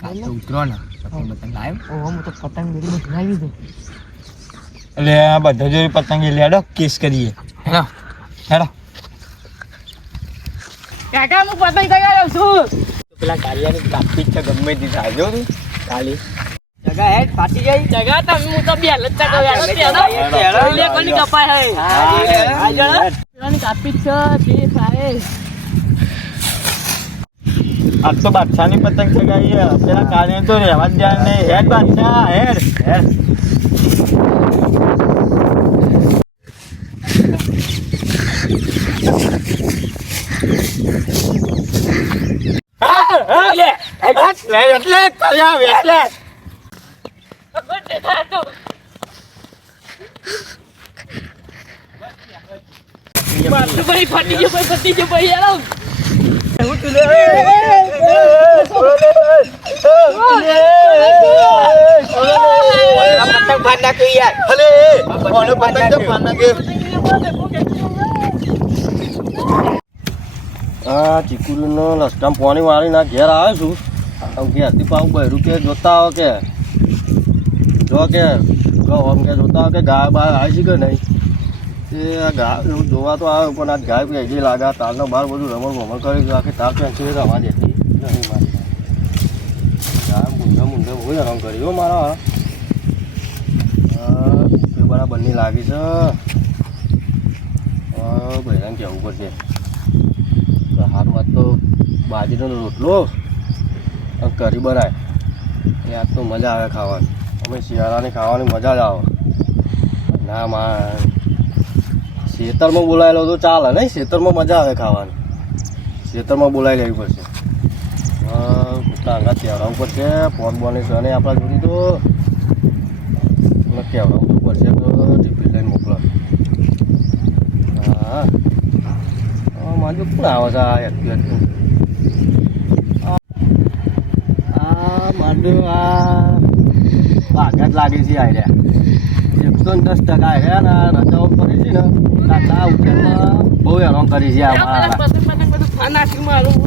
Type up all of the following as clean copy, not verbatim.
કાલ તો ઉતરો ને પતંગ પતંગ લાવ્યો. ઓહો હું તો પતંગ મેરી માં લાવી દે. એટલે આ બધા જોઈ પતંગ લેડો કિસ કરીએ. હેલો હેડો. કાકા હું પતંગ ચગાવ્યો છું. પેલા કાલિયાની કાપી છે ગમે તે થાય જો કાલી જગા હેડ પાટી ગઈ જગા તમે હું તો બેલ જ ચગાવ્યો લે કોની કપાય હે આ જણા કોની કાપી છે તે થાય. આજ તો બાદશાહની પતંગ ચગાવીએ. પેલા કાલિયા તો રહેવા જ જાય નહીં. હેડ બાદશાહ હેડ હેડ. એટલે કાલિયા એટલે ભાઈ ફાટી ગયો ભાઈ ફાટી ગયો ભાઈ યાર પતંગ ફાડ નાખ્યું યાર. અલે ઓનો પતંગ તો ફાડ નાખ્યો. આ ચીકુનો લસકામ પાણી વાળી ના ઘેર આવે છું. ઘેરથી પાછું બહેરું કે જોતા આવો કે જો કે આમ કે જોતા આવો કે ગાય બાય આવી છે કે નહીં. એ આ ગાય જોવા તો આવે પણ આ ગાય પહેલી લાગે. તારનો બહાર બધું રમણ ભમણ કરી આખી તાર પેન્સિલ રમવા દેતી નહીં મારી ગાય મૂંઢા બહુ રમ કરી હો મારા. બરાબરની લાગી છે. બહેરાને કહેવું પડશે. સારું વાત તો બાજરીનો રોટલો કરી બનાય એ આજ તો મજા આવે ખાવાની. અમે શિયાળાની ખાવાની મજા જ આવે. ના માં ખેતરમાં બોલાયેલો તો ચાલે નહીં. ખેતરમાં મજા આવે ખાવાની. ખેતરમાં બોલાવી લેવી પડશે. ટાંગા કહેવડાવવું પડશે. ફોન બોની છે નહીં આપણા જોડી તો કહેવડાવવું પડશે તો ટિફિન લઈને મોકલો. હા મારું કોણ આવે છે આ હેઠું મારું આ ભાગત લાગે છે. આર્યા 110% આવ્યા ને રજાઓ કરી છે ને કાકા ઉત્તરમાં બહુ હેરાન કરી છે.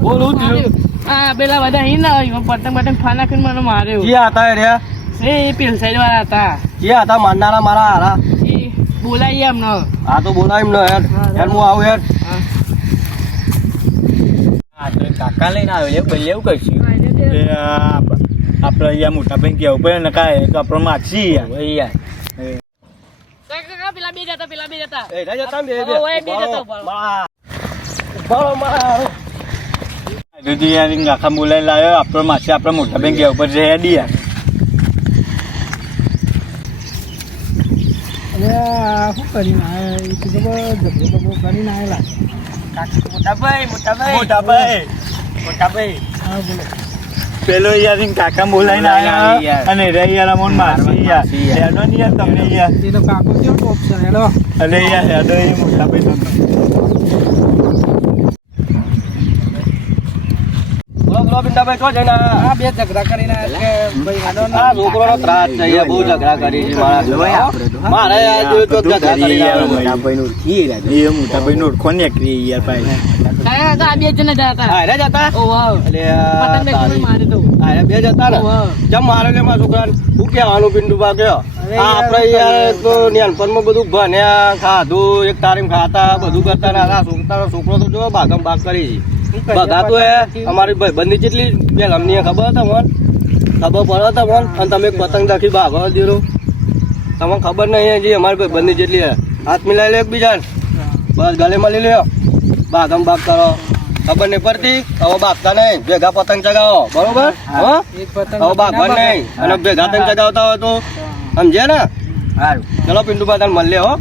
બોલું થયું હા પેલા બધા હી ના પતંગ પતંગ ફા નાખીને મને માર્યો. ક્યાં હતા રહ્યા? એ પેલ સાઈડ વાળા હતા. ક્યાં હતા મારનારા મારા હારા? એ બોલાવીએ એમને. હા તો બોલાવી ને હેડ હેડ હું આવું હેડ. હા તો કાકા લઈને આવ્યો ભાઈ એવું કહીશું. આપણે અહીંયા મોટા ભાઈ કેવું પડે ને કાંઈ તો આપણે માગશી યાર. પેલા બે જતા પેલા બે જતા એ જતા બે દૂધી યાર આખા બોલાવી લાવ્યો. આપણે માછી આપણે મોટા ભાઈ કેવું પડશે હેડી યાર. શું કરીને કરીને આવેલા મોટા ભાઈ હા બોલો. પેલો યાર કાકા બોલાવીને આવ્યા અને રે યાર અમોન મારસી યાર હેડો ને યાર તમને યાર. એ તો કાકો કેવો ટોપ છે હેડો. અરે યાર હેડો એ મોટા ભાઈ તમને બોલો પિંડાભાઈ કહો જઈને આ બે ઝઘડા કરીને કે ભાઈ હેડો ને આ છોકરોનો ત્રાસ છે યાર. બહુ ઝઘડા કરી છે મારા. મારે યાર જોયું તો ઝઘડા કરી યાર. મોટા ભાઈ નું એ મોટા ભાઈ નું ઓળખો ને કરી યાર ભાઈ. આ બે જણ જતા હા રે જતા. ઓ વાવ એટલે પતંગ ને મારે તો હા બે જતા ને જમ મારે લે મારા છોકરાને શું કહેવાનું પિંડુબા કયો. આપણે યાર તો નાનપણમાં બધું ભણ્યા ખાધું એક તારીમ ખાતા બધું કરતા ને આ છોકરો તો જો ભાગમ ભાગ કરી છે. બધા તો એ અમારી ભાઈબંધી જેટલી બેલ અમને ખબર હતા મને ખબર પડે હતા મને. અને તમે પતંગ રાખી ભાગો દીરો તમને ખબર નહીં હજી અમારી ભાઈબંધી જેટલી હાથ મિલાવી લે એકબીજા બસ ગલે મળી લ્યો ભાગમ ભાગ કરો. ખબર નહીં પડતી હવે ભાગતા નહીં ભેગા પતંગ ચગાવો બરોબર. હા હવે ભાગવા નહીં અને ભેગા પતંગ ચગાવતા હોય તો સમજે ને. સારું ચલો પિન્ટુ બા તને મળીએ હો.